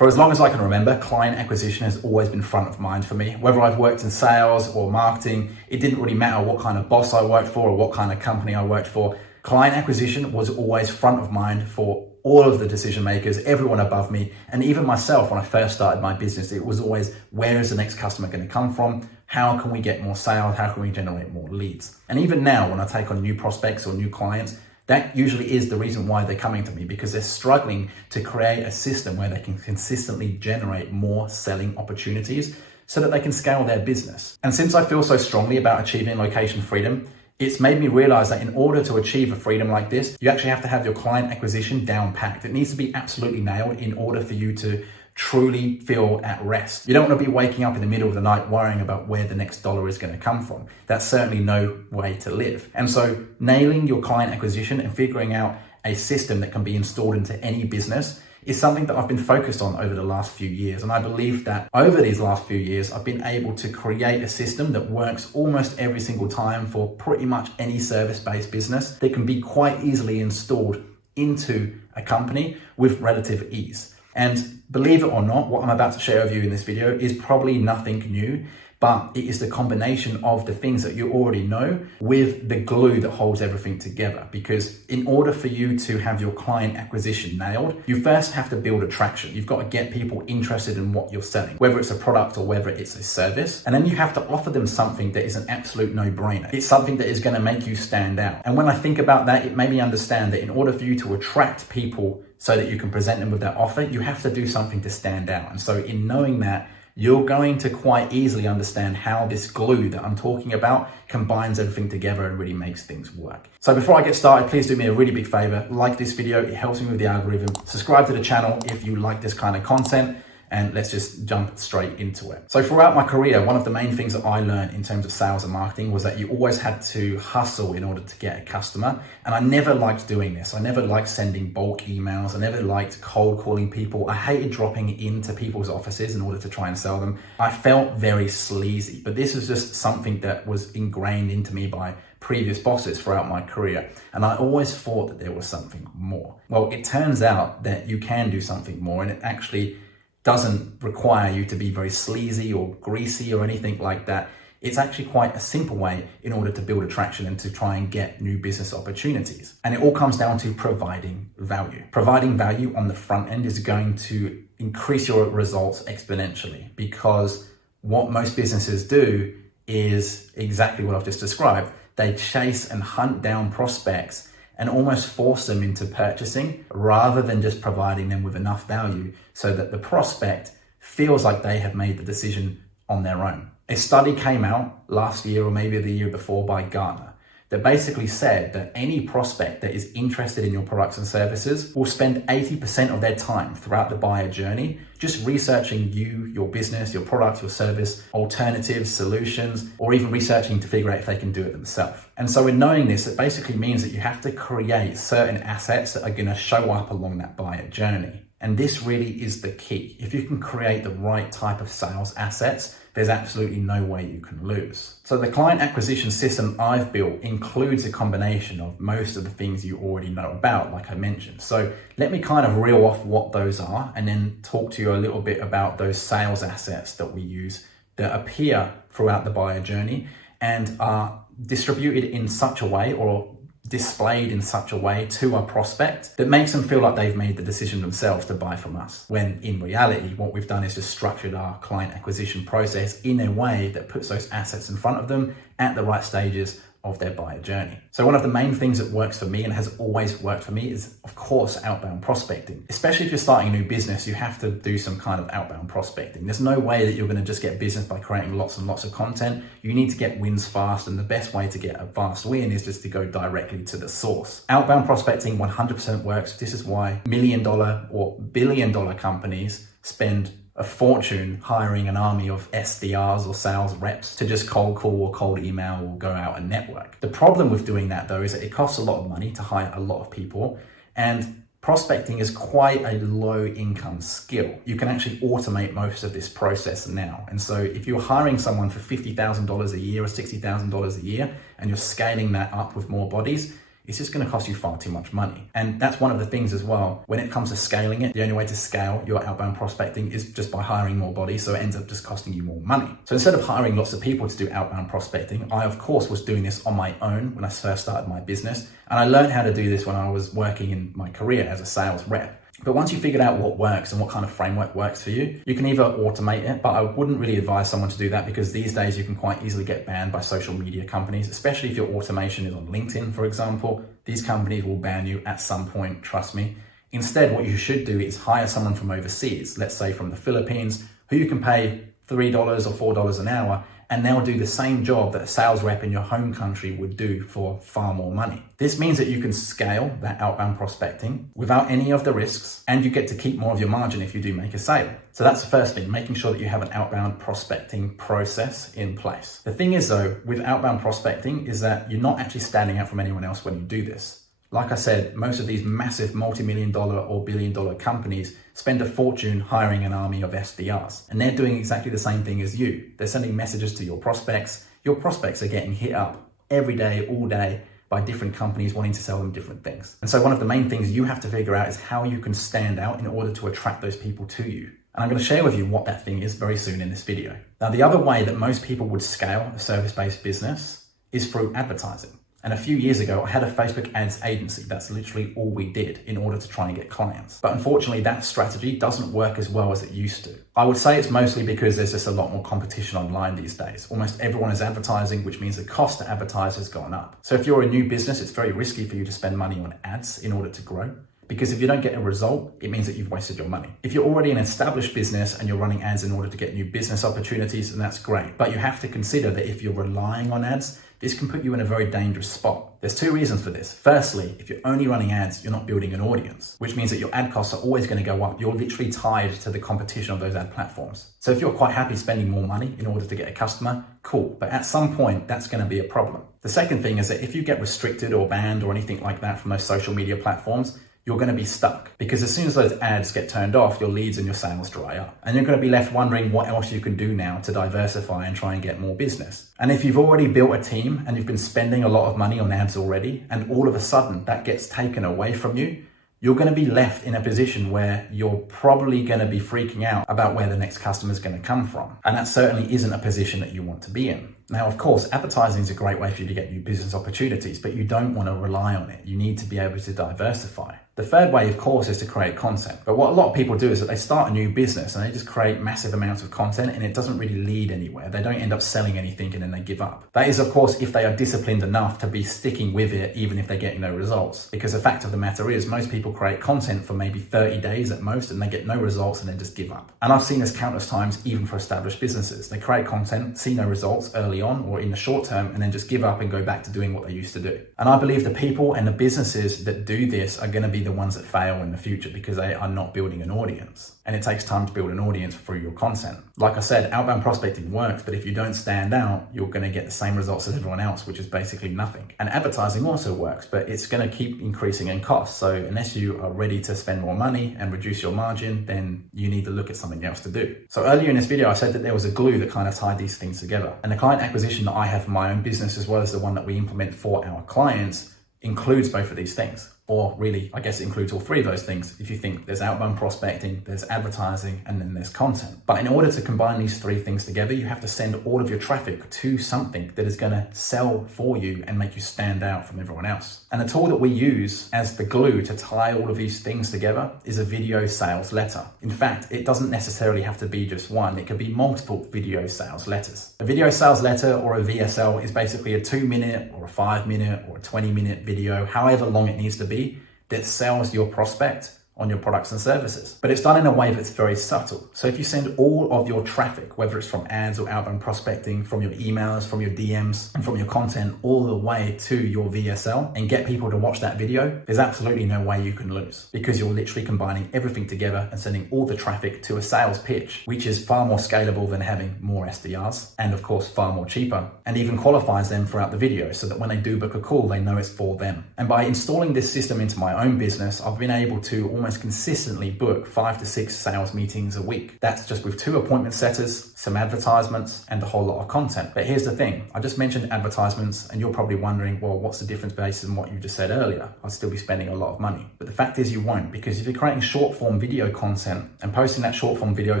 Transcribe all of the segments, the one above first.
For as long as I can remember, client acquisition has always been front of mind for me. Whether I've worked in sales or marketing, it didn't really matter what kind of boss I worked for or what kind of company I worked for. Client acquisition was always front of mind for all of the decision makers, everyone above me, and even myself when I first started my business. It was always, where is the next customer going to come from? How can we get more sales? How can we generate more leads? And even now, when I take on new prospects or new clients, that usually is the reason why they're coming to me, because they're struggling to create a system where they can consistently generate more selling opportunities so that they can scale their business. And since I feel so strongly about achieving location freedom, it's made me realize that in order to achieve a freedom like this, you actually have to have your client acquisition down packed. It needs to be absolutely nailed in order for you to truly feel at rest. You don't want to be waking up in the middle of the night worrying about where the next dollar is going to come from. That's certainly no way to live. And so nailing your client acquisition and figuring out a system that can be installed into any business is something that I've been focused on over the last few years. And I believe that over these last few years, I've been able to create a system that works almost every single time for pretty much any service-based business that can be quite easily installed into a company with relative ease. And believe it or not, what I'm about to share with you in this video is probably nothing new, but it is the combination of the things that you already know with the glue that holds everything together. Because in order for you to have your client acquisition nailed, you first have to build attraction. You've got to get people interested in what you're selling, whether it's a product or whether it's a service. And then you have to offer them something that is an absolute no-brainer. It's something that is going to make you stand out. And when I think about that, it made me understand that in order for you to attract people so that you can present them with that offer, you have to do something to stand out. And so in knowing that, you're going to quite easily understand how this glue that I'm talking about combines everything together and really makes things work. So before I get started, please do me a really big favor. Like this video, it helps me with the algorithm. Subscribe to the channel if you like this kind of content, and let's just jump straight into it. So throughout my career, one of the main things that I learned in terms of sales and marketing was that you always had to hustle in order to get a customer. And I never liked doing this. I never liked sending bulk emails. I never liked cold calling people. I hated dropping into people's offices in order to try and sell them. I felt very sleazy, but this was just something that was ingrained into me by previous bosses throughout my career. And I always thought that there was something more. Well, it turns out that you can do something more, and it actually doesn't require you to be very sleazy or greasy or anything like that. It's actually quite a simple way in order to build attraction and to try and get new business opportunities. And it all comes down to providing value. Providing value on the front end is going to increase your results exponentially, because what most businesses do is exactly what I've just described. They chase and hunt down prospects and almost force them into purchasing rather than just providing them with enough value so that the prospect feels like they have made the decision on their own. A study came out last year or maybe the year before by Gartner that basically said that any prospect that is interested in your products and services will spend 80% of their time throughout the buyer journey just researching you, your business, your product, your service, alternatives, solutions, or even researching to figure out if they can do it themselves. And so in knowing this, it basically means that you have to create certain assets that are going to show up along that buyer journey. And this really is the key. If you can create the right type of sales assets, there's absolutely no way you can lose. So the client acquisition system I've built includes a combination of most of the things you already know about, like I mentioned. So let me kind of reel off what those are and then talk to you a little bit about those sales assets that we use that appear throughout the buyer journey and are distributed in such a way or displayed in such a way to a prospect that makes them feel like they've made the decision themselves to buy from us, when in reality what we've done is just structured our client acquisition process in a way that puts those assets in front of them at the right stages of their buyer journey. So one of the main things that works for me and has always worked for me is, of course, outbound prospecting. Especially if you're starting a new business, you have to do some kind of outbound prospecting. There's no way that you're going to just get business by creating lots and lots of content. You need to get wins fast, and the best way to get a fast win is just to go directly to the source. Outbound prospecting 100% works. This is why $1 million or $1 billion companies spend a fortune hiring an army of SDRs or sales reps to just cold call or cold email or go out and network. The problem with doing that, though, is that it costs a lot of money to hire a lot of people, and prospecting is quite a low income skill. You can actually automate most of this process now. And so if you're hiring someone for $50,000 a year or $60,000 a year and you're scaling that up with more bodies, it's just going to cost you far too much money. And that's one of the things as well. When it comes to scaling it, the only way to scale your outbound prospecting is just by hiring more bodies. So it ends up just costing you more money. So instead of hiring lots of people to do outbound prospecting, I of course was doing this on my own when I first started my business. And I learned how to do this when I was working in my career as a sales rep. But once you figured out what works and what kind of framework works for you, you can either automate it, but I wouldn't really advise someone to do that because these days you can quite easily get banned by social media companies, especially if your automation is on LinkedIn, for example. These companies will ban you at some point, trust me. Instead, what you should do is hire someone from overseas, let's say from the Philippines, who you can pay $3 or $4 an hour, and they'll do the same job that a sales rep in your home country would do for far more money. This means that you can scale that outbound prospecting without any of the risks, and you get to keep more of your margin if you do make a sale. So that's the first thing, making sure that you have an outbound prospecting process in place. The thing is though, with outbound prospecting is that you're not actually standing out from anyone else when you do this. Like I said, most of these massive multi-million-dollar or billion-dollar companies spend a fortune hiring an army of SDRs. And they're doing exactly the same thing as you. They're sending messages to your prospects. Your prospects are getting hit up every day, all day, by different companies wanting to sell them different things. And so one of the main things you have to figure out is how you can stand out in order to attract those people to you. And I'm going to share with you what that thing is very soon in this video. Now, the other way that most people would scale a service-based business is through advertising. And a few years ago, I had a Facebook ads agency. That's literally all we did in order to try and get clients. But unfortunately, that strategy doesn't work as well as it used to. I would say it's mostly because there's just a lot more competition online these days. Almost everyone is advertising, which means the cost to advertise has gone up. So if you're a new business, it's very risky for you to spend money on ads in order to grow. Because if you don't get a result, it means that you've wasted your money. If you're already an established business and you're running ads in order to get new business opportunities, then that's great. But you have to consider that if you're relying on ads, this can put you in a very dangerous spot. There's two reasons for this. Firstly, if you're only running ads, you're not building an audience, which means that your ad costs are always going to go up. You're literally tied to the competition of those ad platforms. So if you're quite happy spending more money in order to get a customer, cool. But at some point, that's going to be a problem. The second thing is that if you get restricted or banned or anything like that from those social media platforms, you're going to be stuck because as soon as those ads get turned off, your leads and your sales dry up. And you're going to be left wondering what else you can do now to diversify and try and get more business. And if you've already built a team and you've been spending a lot of money on ads already, and all of a sudden that gets taken away from you, you're going to be left in a position where you're probably going to be freaking out about where the next customer is going to come from. And that certainly isn't a position that you want to be in. Now, of course, advertising is a great way for you to get new business opportunities, but you don't want to rely on it. You need to be able to diversify. The third way, of course, is to create content. But what a lot of people do is that they start a new business and they just create massive amounts of content and it doesn't really lead anywhere. They don't end up selling anything and then they give up. That is, of course, if they are disciplined enough to be sticking with it, even if they're getting no results. Because the fact of the matter is most people create content for maybe 30 days at most and they get no results and then just give up. And I've seen this countless times, even for established businesses. They create content, see no results early on or in the short term, and then just give up and go back to doing what they used to do. And I believe the people and the businesses that do this are going to be the ones that fail in the future because they are not building an audience. And it takes time to build an audience through your content. Like I said, outbound prospecting works, but if you don't stand out, you're going to get the same results as everyone else, which is basically nothing. And advertising also works, but it's going to keep increasing in cost. So unless you are ready to spend more money and reduce your margin, then you need to look at something else to do. So earlier in this video, I said that there was a glue that kind of tied these things together. And the client acquisition that I have for my own business, as well as the one that we implement for our clients, includes both of these things. Or really, I guess it includes all three of those things. If you think there's outbound prospecting, there's advertising, and then there's content. But in order to combine these three things together, you have to send all of your traffic to something that is going to sell for you and make you stand out from everyone else. And the tool that we use as the glue to tie all of these things together is a video sales letter. In fact, it doesn't necessarily have to be just one. It could be multiple video sales letters. A video sales letter or a VSL is basically a 2-minute or a 5-minute or a 20-minute video, however long it needs to be, that sells your prospect on your products and services. But it's done in a way that's very subtle. So if you send all of your traffic, whether it's from ads or outbound prospecting, from your emails, from your DMs, and from your content all the way to your VSL and get people to watch that video, there's absolutely no way you can lose because you're literally combining everything together and sending all the traffic to a sales pitch, which is far more scalable than having more SDRs and of course far more cheaper, and even qualifies them throughout the video so that when they do book a call, they know it's for them. And by installing this system into my own business, I've been able to almost almost consistently book 5 to 6 sales meetings a week. That's just with 2 appointment setters, some advertisements, and a whole lot of content. But here's the thing, I just mentioned advertisements, and you're probably wondering, well, what's the difference based on what you just said earlier? I'll still be spending a lot of money. But the fact is you won't, because if you're creating short form video content and posting that short form video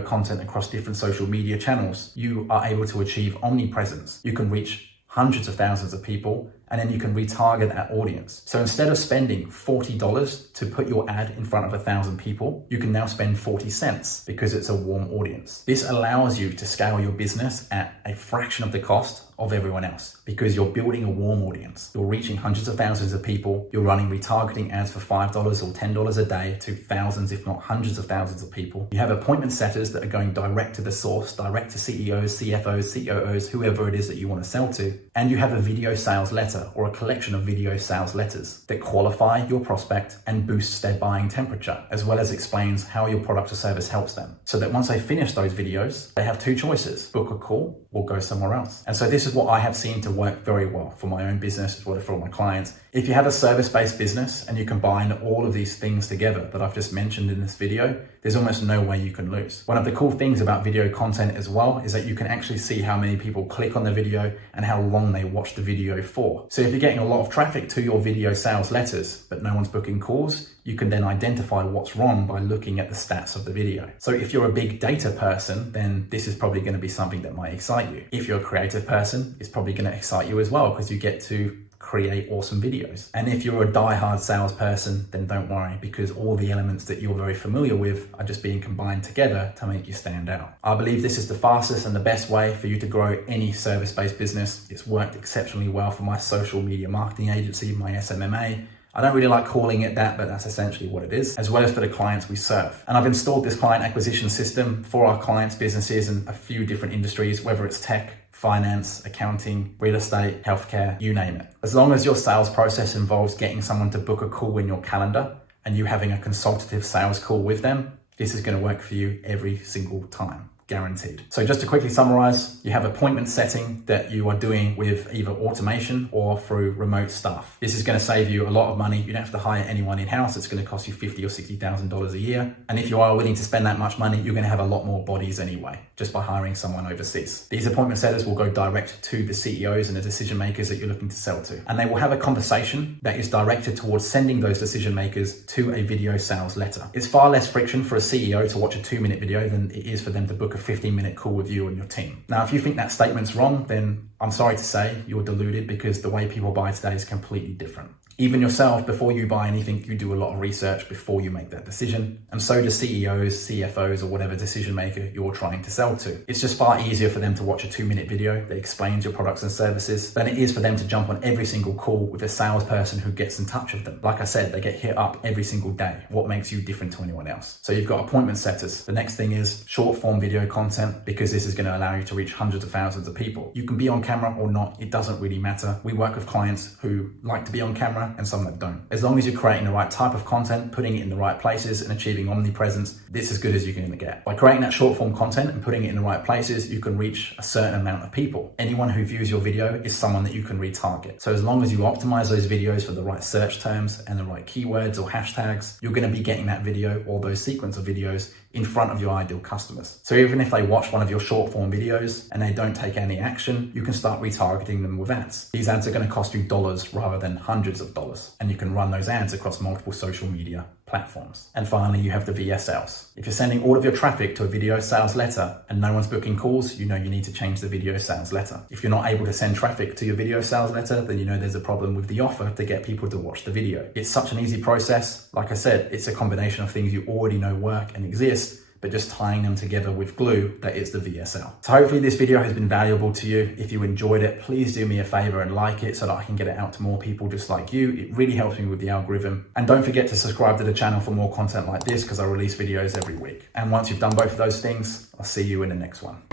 content across different social media channels, you are able to achieve omnipresence. You can reach hundreds of thousands of people, and then you can retarget that audience. So instead of spending $40 to put your ad in front of 1,000 people, you can now spend 40 cents because it's a warm audience. This allows you to scale your business at a fraction of the cost of everyone else because you're building a warm audience. You're reaching hundreds of thousands of people. You're running retargeting ads for $5 or $10 a day to thousands, if not hundreds of thousands of people. You have appointment setters that are going direct to the source, direct to CEOs, CFOs, COOs, whoever it is that you want to sell to. And you have a video sales letter or a collection of video sales letters that qualify your prospect and boosts their buying temperature, as well as explains how your product or service helps them. So that once they finish those videos, they have 2 choices: book a call or go somewhere else. And so this is what I have seen to work very well for my own business as well as for my clients. If you have a service-based business and you combine all of these things together that I've just mentioned in this video, there's almost no way you can lose. One of the cool things about video content as well is that you can actually see how many people click on the video and how long they watch the video for. So if you're getting a lot of traffic to your video sales letters, but no one's booking calls, you can then identify what's wrong by looking at the stats of the video. So if you're a big data person, then this is probably going to be something that might excite you. If you're a creative person, it's probably going to excite you as well because you get to create awesome videos. And if you're a die-hard salesperson, then don't worry, because all the elements that you're very familiar with are just being combined together to make you stand out. I believe this is the fastest and the best way for you to grow any service-based business. It's worked exceptionally well for my social media marketing agency, my SMMA. I don't really like calling it that, but that's essentially what it is, as well as for the clients we serve. And I've installed this client acquisition system for our clients' businesses in a few different industries, whether it's tech, finance, accounting, real estate, healthcare, you name it. As long as your sales process involves getting someone to book a call in your calendar and you having a consultative sales call with them, this is going to work for you every single time. Guaranteed. So just to quickly summarize, you have appointment setting that you are doing with either automation or through remote staff. This is going to save you a lot of money. You don't have to hire anyone in-house. It's going to cost you $50,000 or $60,000 a year. And if you are willing to spend that much money, you're going to have a lot more bodies anyway, just by hiring someone overseas. These appointment setters will go direct to the CEOs and the decision makers that you're looking to sell to. And they will have a conversation that is directed towards sending those decision makers to a video sales letter. It's far less friction for a CEO to watch a 2-minute video than it is for them to book a 15-minute call with you and your team. Now, if you think that statement's wrong, then I'm sorry to say you're deluded, because the way people buy today is completely different. Even yourself, before you buy anything, you do a lot of research before you make that decision. And so do CEOs, CFOs, or whatever decision maker you're trying to sell to. It's just far easier for them to watch a 2-minute video that explains your products and services than it is for them to jump on every single call with a salesperson who gets in touch with them. Like I said, they get hit up every single day. What makes you different to anyone else? So you've got appointment setters. The next thing is short form video content, because this is going to allow you to reach hundreds of thousands of people. You can be on camera or not. It doesn't really matter. We work with clients who like to be on camera and some that don't. As long as you're creating the right type of content, putting it in the right places and achieving omnipresence, this is as good as you're going to get. By creating that short form content and putting it in the right places, you can reach a certain amount of people. Anyone who views your video is someone that you can retarget. So as long as you optimize those videos for the right search terms and the right keywords or hashtags, you're going to be getting that video or those sequence of videos in front of your ideal customers. So even if they watch one of your short form videos and they don't take any action, you can start retargeting them with ads. These ads are going to cost you dollars rather than hundreds of dollars. And you can run those ads across multiple social media platforms. And finally, you have the VSLs. If you're sending all of your traffic to a video sales letter and no one's booking calls, you know you need to change the video sales letter. If you're not able to send traffic to your video sales letter, then you know there's a problem with the offer to get people to watch the video. It's such an easy process. Like I said, it's a combination of things you already know work and exist, but just tying them together with glue, that is the VSL. So hopefully this video has been valuable to you. If you enjoyed it, please do me a favor and like it so that I can get it out to more people just like you. It really helps me with the algorithm. And don't forget to subscribe to the channel for more content like this, because I release videos every week. And once you've done both of those things, I'll see you in the next one.